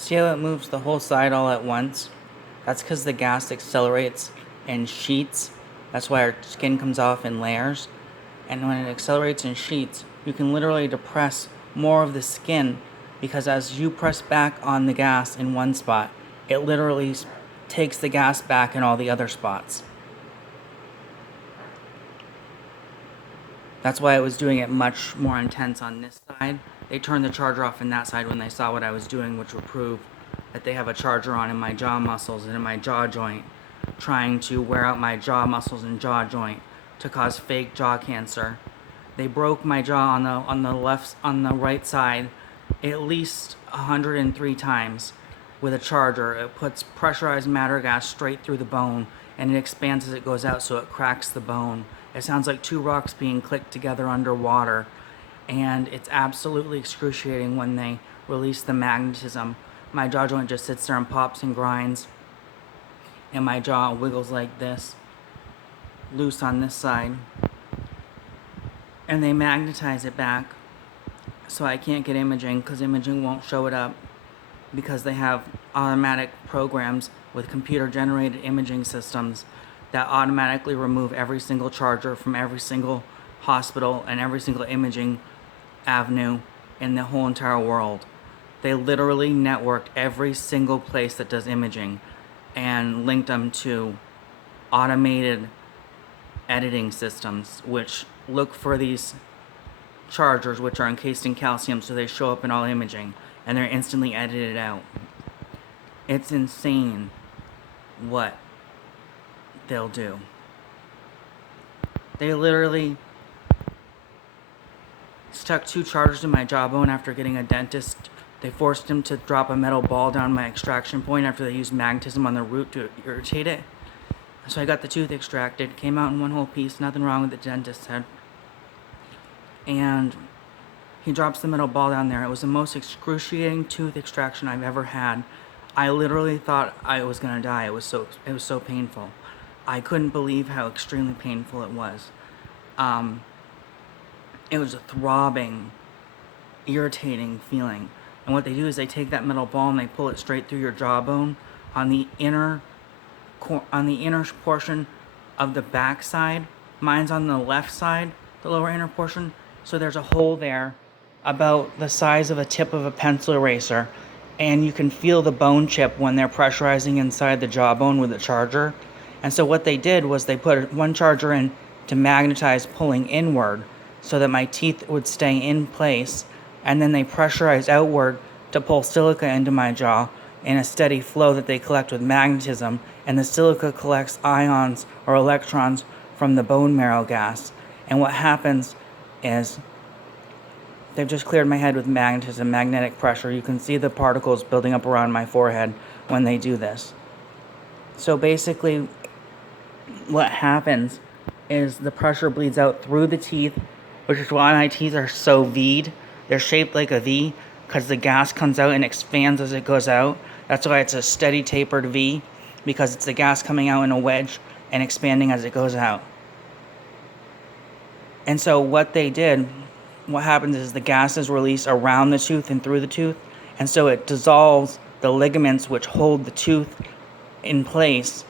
See how it moves the whole side all at once? That's because the gas accelerates in sheets. That's why our skin comes off in layers. And when it accelerates in sheets, you can literally depress more of the skin because as you press back on the gas in one spot, it literally takes the gas back in all the other spots. That's why I was doing it much more intense on this side. They turned the charger off in that side when they saw what I was doing, which would prove that they have a charger on in my jaw muscles and in my jaw joint, trying to wear out my jaw muscles and jaw joint to cause fake jaw cancer. They broke my jaw on the right side at least 103 times with a charger. It puts pressurized matter gas straight through the bone and it expands as it goes out, so it cracks the bone. It sounds like two rocks being clicked together underwater, and it's absolutely excruciating when they release the magnetism. My jaw joint just sits there and pops and grinds, and my jaw wiggles like this, loose on this side, and they magnetize it back, so I can't get imaging because imaging won't show it up because they have automatic programs with computer-generated imaging systems that automatically remove every single charger from every single hospital and every single imaging avenue in the whole entire world. They literally networked every single place that does imaging and linked them to automated editing systems which look for these chargers which are encased in calcium, so they show up in all imaging and they're instantly edited out. It's insane what they'll do. They literally stuck 2 chargers in my jawbone after getting a dentist. They forced him to drop a metal ball down my extraction point after they used magnetism on the root to irritate it. So I got the tooth extracted, came out in one whole piece, nothing wrong with the dentist said. And he drops the metal ball down there. It was the most excruciating tooth extraction I've ever had. I literally thought I was gonna die. It was so painful. I couldn't believe how extremely painful it was. It was a throbbing, irritating feeling. And what they do is they take that metal ball and they pull it straight through your jawbone on the inner portion of the back side. Mine's on the left side, the lower inner portion. So there's a hole there about the size of a tip of a pencil eraser, and you can feel the bone chip when they're pressurizing inside the jawbone with the charger. And so what they did was they put one charger in to magnetize pulling inward so that my teeth would stay in place, and then they pressurized outward to pull silica into my jaw in a steady flow that they collect with magnetism, and the silica collects ions or electrons from the bone marrow gas. And what happens is they've just cleared my head with magnetism, magnetic pressure. You can see the particles building up around my forehead when they do this. So basically what happens is the pressure bleeds out through the teeth, which is why my teeth are so V'd. They're shaped like a V because the gas comes out and expands as it goes out. That's why it's a steady tapered V, because it's the gas coming out in a wedge and expanding as it goes out. And so what happens is the gas is released around the tooth and through the tooth, and so it dissolves the ligaments which hold the tooth in place,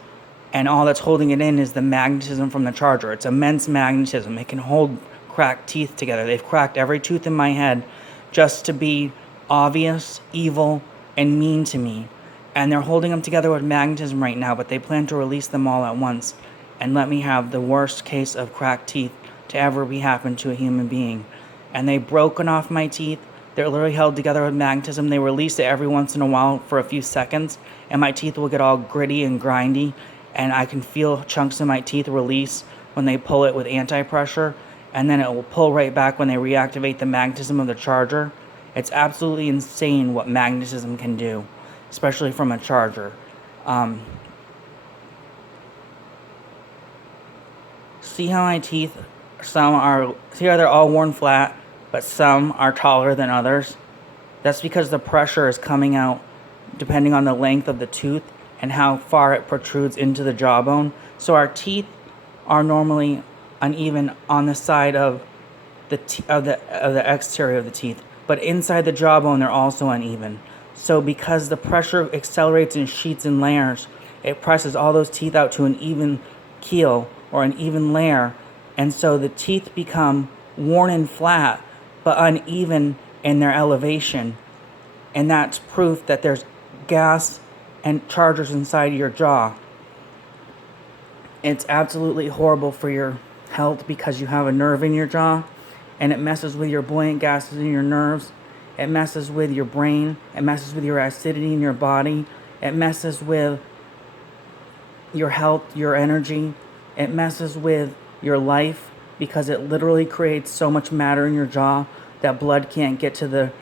and all that's holding it in is the magnetism from the charger. It's immense magnetism. It can hold cracked teeth together. They've cracked every tooth in my head just to be obvious, evil, and mean to me. And they're holding them together with magnetism right now, but they plan to release them all at once and let me have the worst case of cracked teeth to ever be happened to a human being. And they've broken off my teeth. They're literally held together with magnetism. They release it every once in a while for a few seconds, and my teeth will get all gritty and grindy, and I can feel chunks of my teeth release when they pull it with anti-pressure, and then it will pull right back when they reactivate the magnetism of the charger. It's absolutely insane what magnetism can do, especially from a charger. See how my teeth, see how they're all worn flat, but some are taller than others? That's because the pressure is coming out depending on the length of the tooth and how far it protrudes into the jawbone. So our teeth are normally uneven on the side of the exterior of the teeth, but inside the jawbone they're also uneven. So because the pressure accelerates in sheets and layers, it presses all those teeth out to an even keel or an even layer. And so the teeth become worn and flat, but uneven in their elevation. And that's proof that there's gas and chargers inside your jaw. It's absolutely horrible for your health because you have a nerve in your jaw and it messes with your buoyant gases in your nerves. It messes with your brain. It messes with your acidity in your body. It messes with your health, your energy. It messes with your life because it literally creates so much matter in your jaw that blood can't get to the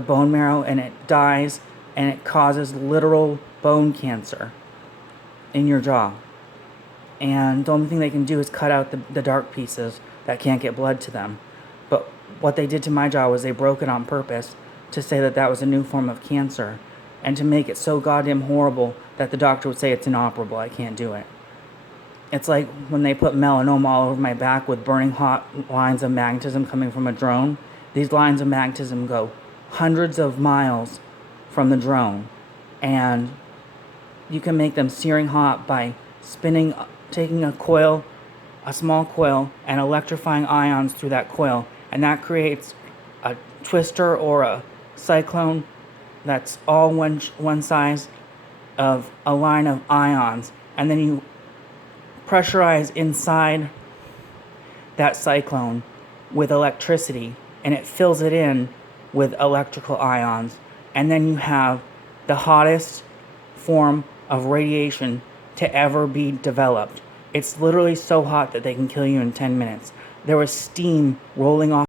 bone marrow, and it dies, and it causes literal bone cancer in your jaw. And the only thing they can do is cut out the dark pieces that can't get blood to them. But what they did to my jaw was they broke it on purpose to say that that was a new form of cancer, and to make it so goddamn horrible that the doctor would say it's inoperable, I can't do it. It's like when they put melanoma all over my back with burning hot lines of magnetism coming from a drone. These lines of magnetism go hundreds of miles from the drone, and you can make them searing hot by taking a small coil, and electrifying ions through that coil, and that creates a twister or a cyclone that's all one size of a line of ions, and then you pressurize inside that cyclone with electricity, and it fills it in with electrical ions, and then you have the hottest form of radiation to ever be developed. It's literally so hot that they can kill you in 10 minutes. There was steam rolling off